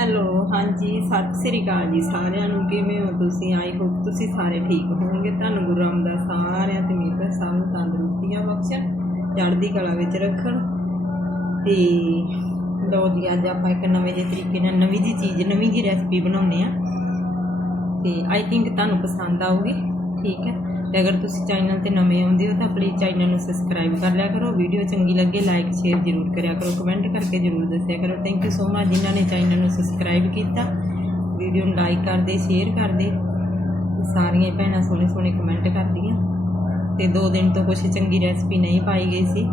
Hello, ਹਾਂਜੀ, ਸਤਿ ਸ੍ਰੀ ਅਕਾਲ ਜੀ ਸਾਰਿਆਂ ਨੂੰ। ਕਿਵੇਂ ਹੋ ਤੁਸੀਂ? ਆਈ ਹੋਪ ਤੁਸੀਂ ਸਾਰੇ ਠੀਕ ਹੋਵੋਗੇ। ਤੁਹਾਨੂੰ ਗੁਰੂ ਰਾਮਦਾਸ ਸਾਰਿਆਂ ਤੇ ਮੇਰ ਸਭ ਨੂੰ ਤੰਦਰੁਸਤੀਆਂ ਬਖਸ਼ਣ, ਚੜ੍ਹਦੀ ਕਲਾ ਵਿੱਚ ਰੱਖਣ। ਤੇ ਲੋ ਜੀ, ਅੱਜ ਆਪਾਂ ਇੱਕ ਨਵੇਂ ਜਿਹੇ ਤਰੀਕੇ ਨਾਲ ਨਵੀਂ ਜੀ ਚੀਜ਼, ਨਵੀਂ ਜੀ ਰੈਸਪੀ ਬਣਾਉਨੇ ਆ ਤੇ ਆਈ ਥਿੰਕ ਤੁਹਾਨੂੰ ਪਸੰਦ ਆਊਗੀ, ਠੀਕ ਹੈ। ਤੇ ਅਗਰ ਤੁਸੀਂ ਚੈਨਲ ਤੇ ਨਵੇਂ ਆਉਂਦੇ ਹੋ ਤਾਂ ਪਲੀਜ਼ ਚੈਨਲ ਨੂੰ ਸਬਸਕ੍ਰਾਈਬ ਕਰ ਲਿਆ ਕਰੋ। ਵੀਡੀਓ ਚੰਗੀ ਲੱਗੇ ਲਾਈਕ ਸ਼ੇਅਰ ਜ਼ਰੂਰ ਕਰਿਆ ਕਰੋ। ਕਮੈਂਟ ਕਰਕੇ ਜ਼ਰੂਰ ਦੱਸਿਆ ਕਰੋ। ਥੈਂਕ ਯੂ ਸੋ ਮਚ ਜਿਨ੍ਹਾਂ ਨੇ ਚੈਨਲ ਨੂੰ ਸਬਸਕ੍ਰਾਈਬ ਕੀਤਾ। ਵੀਡੀਓ ਨੂੰ ਲਾਈਕ ਕਰਦੇ ਸ਼ੇਅਰ ਕਰਦੇ। ਸਾਰੀਆਂ ਭੈਣਾਂ ਸੋਹਣੇ ਸੋਹਣੇ ਕਮੈਂਟ ਕਰਦੀਆਂ। ਤੇ ਦੋ ਦਿਨ ਤੋਂ ਕੁਝ ਚੰਗੀ ਰੈਸਪੀ ਨਹੀਂ ਪਾਈ ਗਈ ਸੀ।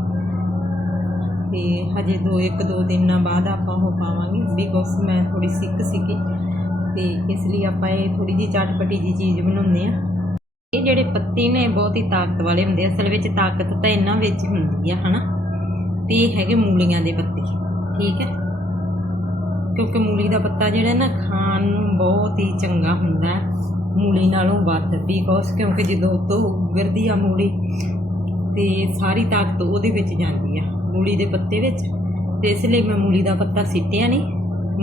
ਤੇ ਹਜੇ ਦੋ, ਇੱਕ ਦੋ ਦਿਨਾਂ ਬਾਅਦ ਆਪਾਂ ਉਹ ਪਾਵਾਂਗੇ। ਬਿਕੋਜ਼ ਮੈਂ ਥੋੜੀ ਸਿੱਕ ਸੀਗੀ। ਤੇ ਇਸ ਲਈ ਆਪਾਂ ਇਹ ਥੋੜੀ ਜਿਹੀ ਚਟਪਟੀ ਜੀ ਚੀਜ਼ ਬਣਾਉਂਦੇ ਆ ਇਹ ਜਿਹੜੇ ਪੱਤੇ ਨੇ, ਬਹੁਤ ਹੀ ਤਾਕਤ ਵਾਲੇ ਹੁੰਦੇ ਆ। ਅਸਲ ਵਿੱਚ ਤਾਕਤ ਤਾਂ ਇਹਨਾਂ ਵਿੱਚ ਹੁੰਦੀ ਆ, ਹਨਾ? ਤੇ ਇਹ ਹੈਗੇ ਮੂਲੀਆਂ ਦੇ ਪੱਤੇ, ਠੀਕ ਹੈ? ਕਿਉਂਕਿ ਮੂਲੀ ਦਾ ਪੱਤਾ ਜਿਹੜਾ ਨਾ ਖਾਣ ਨੂੰ ਬਹੁਤ ਹੀ ਚੰਗਾ ਹੁੰਦਾ ਹੈ। ਮੂਲੀ ਨਾਲੋਂ ਵੱਧ ਬਿਕੋਜ਼ ਕਿਉਂਕਿ ਜਦੋਂ ਤੋਂ ਉਗਰਦੀ ਆ ਮੂਲੀ, ਤੇ ਸਾਰੀ ਤਾਕਤ ਉਹਦੇ ਵਿੱਚ ਜਾਂਦੀ ਆ, ਮੂਲੀ ਦੇ ਪੱਤੇ ਵਿੱਚ। ਤੇ ਇਸ ਲਈ ਮੈਂ ਮੂਲੀ ਦਾ ਪੱਤਾ ਸਿੱਟਿਆ ਨਹੀਂ।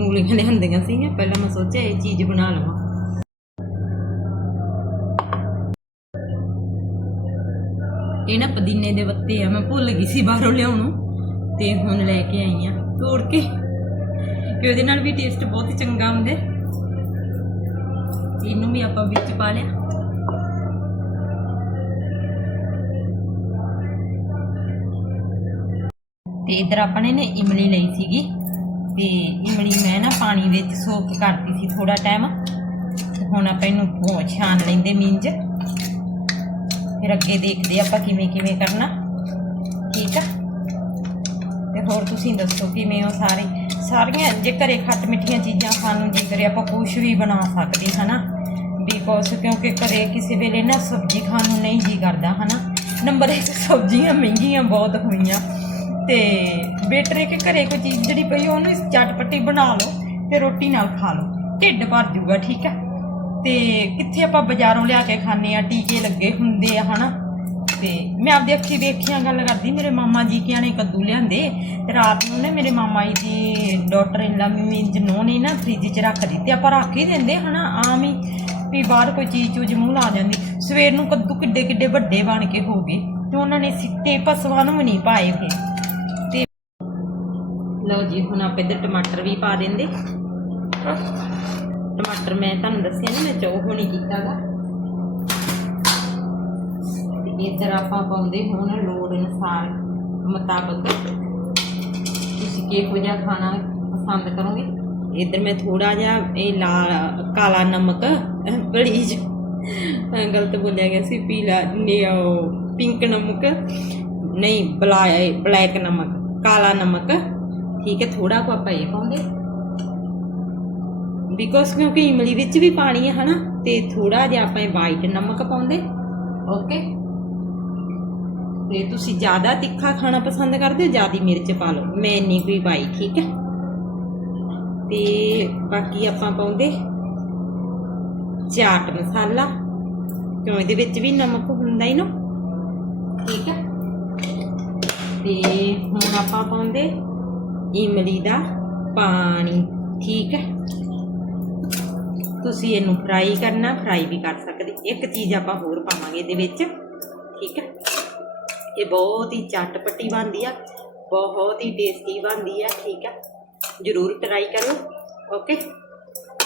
ਮੂਲੀਆਂ ਲਿਆਂਦੀਆਂ ਸੀਗੀਆਂ, ਪਹਿਲਾਂ ਮੈਂ ਸੋਚਿਆ ਇਹ ਚੀਜ਼ ਬਣਾ ਲਵਾਂ। ਇਹ ਨਾ ਪੁਦੀਨੇ ਦੇ ਪੱਤੇ ਆ, ਮੈਂ ਭੁੱਲ ਗਈ ਸੀ ਬਾਹਰੋਂ ਲਿਆਉਣੋਂ ਤੇ ਹੁਣ ਲੈ ਕੇ ਆਈ ਆ ਤੋੜ ਕੇ। ਕਿ ਉਹਦੇ ਨਾਲ ਵੀ ਟੇਸਟ ਬਹੁਤ ਹੀ ਚੰਗਾ ਹੁੰਦਾ ਇਹਨੂੰ ਵੀ ਆਪਾਂ ਵਿੱਚ ਪਾ ਲਿਆ। ਤੇ ਇਧਰ ਆਪਣੇ ਨੇ ਇਮਲੀ ਲਈ ਸੀਗੀ, ਤੇ ਇਮਲੀ ਮੈਂ ਨਾ ਪਾਣੀ ਵਿੱਚ ਸੋਕ ਕਰਤੀ ਸੀ ਥੋੜਾ ਟਾਈਮ ਹੁਣ ਆਪਾਂ ਇਹਨੂੰ ਭੋ ਛਾਣ ਲੈਂਦੇ ਮਿੰਜ ਫਿਰ ਅੱਗੇ ਦੇਖਦੇ ਆਪਾਂ ਕਿਵੇਂ ਕਿਵੇਂ ਕਰਨਾ। ਠੀਕ ਆ? ਤੇ ਹੋਰ ਤੁਸੀਂ ਦੱਸੋ ਕਿਵੇਂ ਹੋ ਸਾਰੇ? ਸਾਰੀਆਂ ਜੇ ਘਰੇ ਖੱਟ ਮਿੱਠੀਆਂ ਚੀਜ਼ਾਂ ਖਾਣ ਨੂੰ ਜੀ ਕਰੇ, ਆਪਾਂ ਕੁਝ ਵੀ ਬਣਾ ਸਕਦੇ, ਹਨਾ? ਬਿਕੋਜ਼ ਕਿਉਂਕਿ ਘਰੇ ਕਿਸੇ ਵੇਲੇ ਨਾ ਸਬਜ਼ੀ ਖਾਣ ਨੂੰ ਨਹੀਂ ਜੀ ਕਰਦਾ, ਹਨਾ? ਨੰਬਰ 1 ਸਬਜ਼ੀਆਂ ਮਹਿੰਗੀਆਂ ਬਹੁਤ ਹੋਈਆਂ। ਤੇ ਬੇਟਰ ਹੈ ਕਿ ਘਰੇ ਕੋਈ ਚੀਜ਼ ਜਿਹੜੀ ਪਈ ਉਹਨੂੰ ਚਟਪਟੀ ਬਣਾ ਲਓ ਤੇ ਰੋਟੀ ਨਾਲ ਖਾ ਲਓ। ਢਿੱਡ ਭਰ ਜਾਊਗਾ ਠੀਕ ਹੈ ਤੇ ਕਿੱਥੇ ਆਪਾਂ ਬਾਜ਼ਾਰੋਂ ਲਿਆ ਕੇ ਖਾਂਦੇ ਆ ਟੀਕੇ ਲੱਗੇ ਹੁੰਦੇ ਆ, ਹਨਾ? ਤੇ ਮੈਂ ਆਪਦੀ ਅੱਖੀ ਵੇਖੀਆਂ ਗੱਲ ਕਰਦੀ, ਮੇਰੇ ਮਾਮਾ ਜੀ ਕਿਆਂ ਨੇ ਕੱਦੂ ਲਿਆਂਦੇ? ਤੇ ਰਾਤ ਨੂੰ ਨੇ ਮੇਰੇ ਮਾਮਾ ਜੀ ਦੀ ਡਾਕਟਰ ਇਲਾ ਮੀਨਜ ਨੋ ਨੇ ਨਾ ਫ੍ਰਿਜ 'ਚ ਰੱਖ ਦਿੱਤੇ, ਆਪਾਂ ਰੱਖ ਹੀ ਦਿੰਦੇ, ਹਨਾ? ਆਮ ਹੀ ਵੀ ਬਾਹਰ ਕੋਈ ਚੀਜ਼ ਚੂਜ ਮੂੰਹ ਲਾ ਜਾਂਦੀ। ਸਵੇਰ ਨੂੰ ਕੱਦੂ ਕਿੱਡੇ ਕਿੱਡੇ ਵੱਡੇ ਬਣ ਕੇ ਹੋ ਗਏ ਤੇ ਉਹਨਾਂ ਨੇ ਸਿੱਟੇ ਪਸਵਾਂ ਨੂੰ ਵੀ ਨਹੀਂ ਪਾਏ ਫਿਰ ਤੇ ਲਓ ਜੀ, ਹੁਣ ਆਪਾਂ ਇੱਧਰ ਟਮਾਟਰ ਵੀ ਪਾ ਦਿੰਦੇ। ਟਮਾਟਰ ਮੈਂ ਤੁਹਾਨੂੰ ਦੱਸਿਆ ਨਾ, ਮੈਂ ਚੌਕ ਹੋਣੀ ਕੀਤਾਗਾ। ਤੇ ਇੱਧਰ ਆਪਾਂ ਪਾਉਂਦੇ ਹੁਣ ਲੋੜ ਅਨੁਸਾਰ ਮੁਤਾਬਕ। ਤੁਸੀਂ ਕਿਹੋ ਜਿਹਾ ਖਾਣਾ ਪਸੰਦ ਕਰੋਗੇ? ਇੱਧਰ ਮੈਂ ਥੋੜਾ ਜਿਹਾ ਇਹ ਲਾਲ ਕਾਲਾ ਨਮਕ, ਬੜੀ ਗਲਤ ਬੋਲਿਆ ਗਿਆ ਸੀ, ਪੀਲਾ ਪਿੰਕ ਨਮਕ, ਨਹੀਂ, ਬਲਾ, ਬਲੈਕ ਨਮਕ, ਕਾਲਾ ਨਮਕ। ਠੀਕ ਹੈ ਥੋੜਾ ਕੁ ਆਪਾਂ ਇਹ ਪਾਉਂਦੇ। ਬਿਕੋਜ਼ ਕਿਉਂਕਿ ਇਮਲੀ ਵਿੱਚ ਵੀ ਪਾਣੀ ਹੈ, ਹਨਾ? ਤੇ ਥੋੜਾ ਜਿਹਾ ਆਪਾਂ ਵਾਈਟ ਨਮਕ ਪਾਉਂਦੇ। ਓਕੇ ਤੇ ਤੁਸੀਂ ਜ਼ਿਆਦਾ ਤਿੱਖਾ ਖਾਣਾ ਪਸੰਦ ਕਰਦੇ ਹੋ, ਜ਼ਿਆਦੀ ਮਿਰਚ ਪਾ ਲਓ। ਮੈਂ ਇੰਨੀ ਕੋਈ ਪਾਈ, ਠੀਕ ਹੈ? ਤੇ ਬਾਕੀ ਆਪਾਂ ਪਾਉਂਦੇ ਚਾਟ ਮਸਾਲਾ। ਕਿਉਂ ਇਹਦੇ ਵਿੱਚ ਵੀ ਨਮਕ ਹੁੰਦਾ ਹੀ ਨਾ। ਠੀਕ ਹੈ? ਤੇ ਹੁਣ ਆਪਾਂ ਪਾਉਂਦੇ ਇਮਲੀ ਦਾ ਪਾਣੀ, ਠੀਕ ਹੈ? ਤੁਸੀਂ ਇਹਨੂੰ ਫਰਾਈ ਕਰਨਾ ਫਰਾਈ ਵੀ ਕਰ ਸਕਦੇ। ਇੱਕ ਚੀਜ਼ ਆਪਾਂ ਹੋਰ ਪਾਵਾਂਗੇ ਇਹਦੇ ਵਿੱਚ, ਠੀਕ ਹੈ? ਇਹ ਬਹੁਤ ਹੀ ਚਟਪਟੀ ਬਣਦੀ ਆ, ਬਹੁਤ ਹੀ ਟੇਸਟੀ ਬਣਦੀ ਆ, ਠੀਕ ਹੈ ਜਰੂਰ ਟਰਾਈ ਕਰੋ ਓਕੇ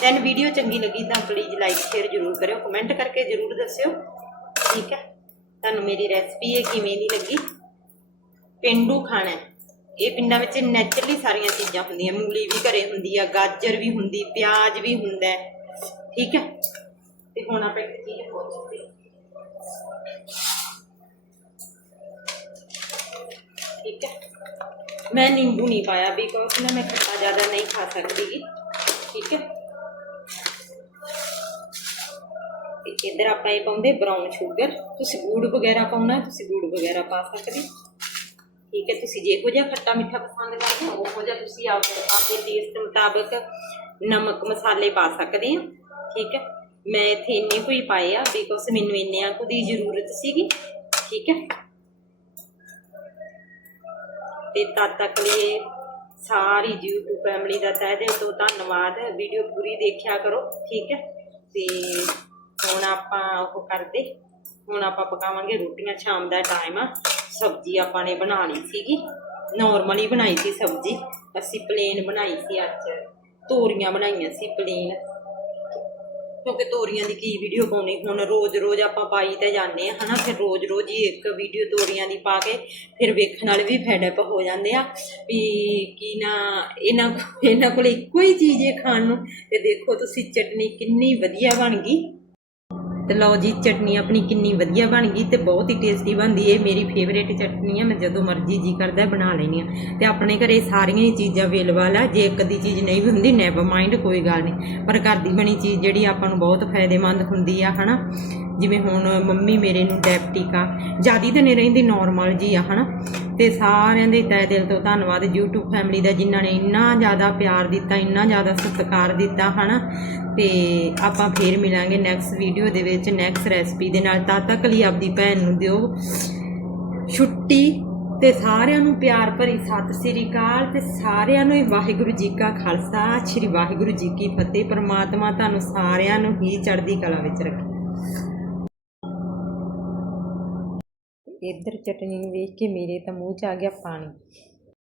ਦੈਨ ਵੀਡੀਓ ਚੰਗੀ ਲੱਗੀ ਤਾਂ ਪਲੀਜ਼ ਲਾਈਕ ਸ਼ੇਅਰ ਜਰੂਰ ਕਰਿਓ ਕਮੈਂਟ ਕਰਕੇ ਜਰੂਰ ਦੱਸਿਓ, ਠੀਕ ਹੈ? ਤੁਹਾਨੂੰ ਮੇਰੀ ਰੈਸਪੀ ਇਹ ਕਿਵੇਂ ਦੀ ਲੱਗੀ? ਪਿੰਡੂ ਖਾਣਾ ਇਹ ਪਿੰਡਾਂ ਵਿੱਚ ਨੈਚੁਰਲੀ ਸਾਰੀਆਂ ਚੀਜ਼ਾਂ ਹੁੰਦੀਆਂ, ਮੂਲੀ ਵੀ ਘਰੇ ਹੁੰਦੀ ਆ, ਗਾਜਰ ਵੀ ਹੁੰਦੀ, ਪਿਆਜ਼ ਵੀ ਹੁੰਦਾ ਠੀਕ ਹੈ ਤੇ ਹੁਣ ਆਪਾਂ ਇੱਕ ਚੀਜ਼ ਹੋਰ ਚੁੱਕਦੇ ਠੀਕ ਹੈ ਮੈਂ ਨਿੰਬੂ ਨਹੀਂ ਪਾਇਆ ਬਿਕੋਜ਼ ਨਾ ਮੈਂ ਖੱਟਾ ਜ਼ਿਆਦਾ ਨਹੀਂ ਖਾ ਸਕਦੀ ਗੀ। ਠੀਕ ਹੈ ਤੇ ਇੱਧਰ ਆਪਾਂ ਇਹ ਪਾਉਂਦੇ ਬਰਾਊਨ ਸ਼ੂਗਰ ਤੁਸੀਂ ਗੁੜ ਵਗੈਰਾ ਪਾਉਣਾ ਤੁਸੀਂ ਗੁੜ ਵਗੈਰਾ ਪਾ ਸਕਦੇ ਹੋ ਠੀਕ ਹੈ ਤੁਸੀਂ ਜਿਹੋ ਜਿਹਾ ਖੱਟਾ ਮਿੱਠਾ ਪਸੰਦ ਕਰਦੇ ਹੋ ਉਹੋ ਜਿਹਾ ਤੁਸੀਂ ਆਪ ਆਪਣੇ ਟੇਸਟ ਮੁਤਾਬਕ ਠੀਕ ਹੈ? ਮੈਂ ਇੱਥੇ ਇੰਨੇ ਕੋਈ ਪਾਏ ਆ ਬਿਕੋਜ਼ ਮੈਨੂੰ ਇੰਨਿਆਂ ਕੁ ਦੀ ਜ਼ਰੂਰਤ ਸੀਗੀ, ਠੀਕ ਹੈ? ਤੇ ਤਦ ਤੱਕ ਲਈ ਸਾਰੀ YouTube ਫੈਮਿਲੀ ਦਾ ਤਹਿ ਦਿਲ ਤੋਂ ਧੰਨਵਾਦ ਵੀਡੀਓ ਪੂਰੀ ਦੇਖਿਆ ਕਰੋ, ਠੀਕ ਹੈ? ਤੇ ਹੁਣ ਆਪਾਂ ਉਹ ਕਰਦੇ, ਹੁਣ ਆਪਾਂ ਪਕਾਵਾਂਗੇ ਰੋਟੀਆਂ, ਸ਼ਾਮ ਦਾ ਟਾਈਮ ਆ, ਸਬਜ਼ੀ ਆਪਾਂ ਨੇ ਬਣਾ ਲਈ ਸੀਗੀ ਨਾਰਮਲੀ ਬਣਾਈ ਸੀ ਸਬਜ਼ੀ, ਅਸੀਂ ਪਲੇਨ ਬਣਾਈ ਸੀ ਅੱਜ, ਤੋਰੀਆਂ ਬਣਾਈਆਂ ਸੀ ਪਲੇਨ ਕਿਉਂਕਿ ਤੋਰੀਆਂ ਦੀ ਕੀ ਵੀਡੀਓ ਪਾਉਣੀ? ਹੁਣ ਰੋਜ਼-ਰੋਜ਼ ਆਪਾਂ ਪਾਈ ਤਾਂ ਜਾਂਦੇ ਆ ਹਨਾ? ਫਿਰ ਰੋਜ਼-ਰੋਜ਼ ਹੀ ਇੱਕ ਵੀਡੀਓ ਤੋਰੀਆਂ ਦੀ ਪਾ ਕੇ ਫਿਰ ਵੇਖਣ ਵਾਲੇ ਵੀ ਫੈਡ ਅਪ ਹੋ ਜਾਂਦੇ ਆ ਵੀ ਕੀ ਨਾ, ਇਹਨਾਂ ਇਹਨਾਂ ਕੋਲ ਇੱਕੋ ਹੀ ਚੀਜ਼ ਹੈ ਖਾਣ ਨੂੰ। ਤੇ ਦੇਖੋ ਤੁਸੀਂ ਚਟਨੀ ਕਿੰਨੀ ਵਧੀਆ ਬਣ ਗਈ। ਤੇ ਲਓ ਜੀ, ਚਟਨੀ ਆਪਣੀ ਕਿੰਨੀ ਵਧੀਆ ਬਣ ਗਈ ਤੇ ਬਹੁਤ ਹੀ ਟੇਸਟੀ ਬਣਦੀ ਹੈ। ਮੇਰੀ ਫੇਵਰੇਟ ਚਟਨੀ ਆ, ਮੈਂ ਜਦੋਂ ਮਰਜ਼ੀ ਜੀ ਕਰਦਾ ਬਣਾ ਲੈਣੀ ਆ ਤੇ ਆਪਣੇ ਘਰੇ ਸਾਰੀਆਂ ਹੀ ਚੀਜ਼ਾਂ ਅਵੇਲੇਬਲ ਆ, ਜੇ ਇੱਕ ਦੀ ਚੀਜ਼ ਨਹੀਂ ਵੀ ਹੁੰਦੀ ਨੈਵਰ ਮਾਈਂਡ ਕੋਈ ਗੱਲ ਨਹੀਂ। ਪਰ ਘਰ ਦੀ ਬਣੀ ਚੀਜ਼ ਜਿਹੜੀ ਆਪਾਂ ਨੂੰ ਬਹੁਤ ਫਾਇਦੇਮੰਦ ਹੁੰਦੀ ਆ, ਹਨਾ? ਜਿਵੇਂ ਹੁਣ ਮੰਮੀ ਮੇਰੇ ਨੂੰ ਡਾਇਬਟਿਕ ਆ, ਜਿਆਦੀ ਤਾਂ ਨਹੀਂ ਰਹਿੰਦੀ ਨਾਰਮਲ ਜੀ ਆ, ਹਨਾ? ਤੇ ਸਾਰਿਆਂ ਦੇ ਤਹਿ ਦਿਲ ਤੋਂ ਧੰਨਵਾਦ, YouTube ਫੈਮਿਲੀ ਦਾ ਜਿਨ੍ਹਾਂ ਨੇ ਇੰਨਾ ਜ਼ਿਆਦਾ ਪਿਆਰ ਦਿੱਤਾ, ਇੰਨਾ ਜ਼ਿਆਦਾ ਸਤਿਕਾਰ ਦਿੱਤਾ, ਹਨਾ? ਤੇ ਆਪਾਂ ਫੇਰ ਮਿਲਾਂਗੇ ਨੈਕਸਟ ਵੀਡੀਓ ਦੇ ਵਿੱਚ ਨੈਕਸਟ ਰੈਸਪੀ ਦੇ ਨਾਲ। ਤਦ ਤੱਕ ਲਈ ਆਪਦੀ ਭੈਣ ਨੂੰ ਦਿਓ। ਛੁੱਟੀ ਤੇ ਸਾਰਿਆਂ ਨੂੰ ਪਿਆਰ ਭਰੀ ਸਤਿ ਸ੍ਰੀ ਅਕਾਲ ਤੇ ਸਾਰਿਆਂ ਨੂੰ ਹੀ ਵਾਹਿਗੁਰੂ ਜੀ ਕਾ ਖਾਲਸਾ, ਸ੍ਰੀ ਵਾਹਿਗੁਰੂ ਜੀ ਕੀ ਫਤਿਹ। ਪ੍ਰਮਾਤਮਾ ਤੁਹਾਨੂੰ ਸਾਰਿਆਂ ਨੂੰ ਹੀ ਚੜ੍ਹਦੀ ਕਲਾ ਵਿੱਚ ਰੱਖੇ। ਇੱਧਰ ਚਟਨੀ ਨੂੰ ਵੇਖ ਕੇ ਮੇਰੇ ਤਾਂ ਮੂੰਹ 'ਚ ਆ ਗਿਆ ਪਾਣੀ।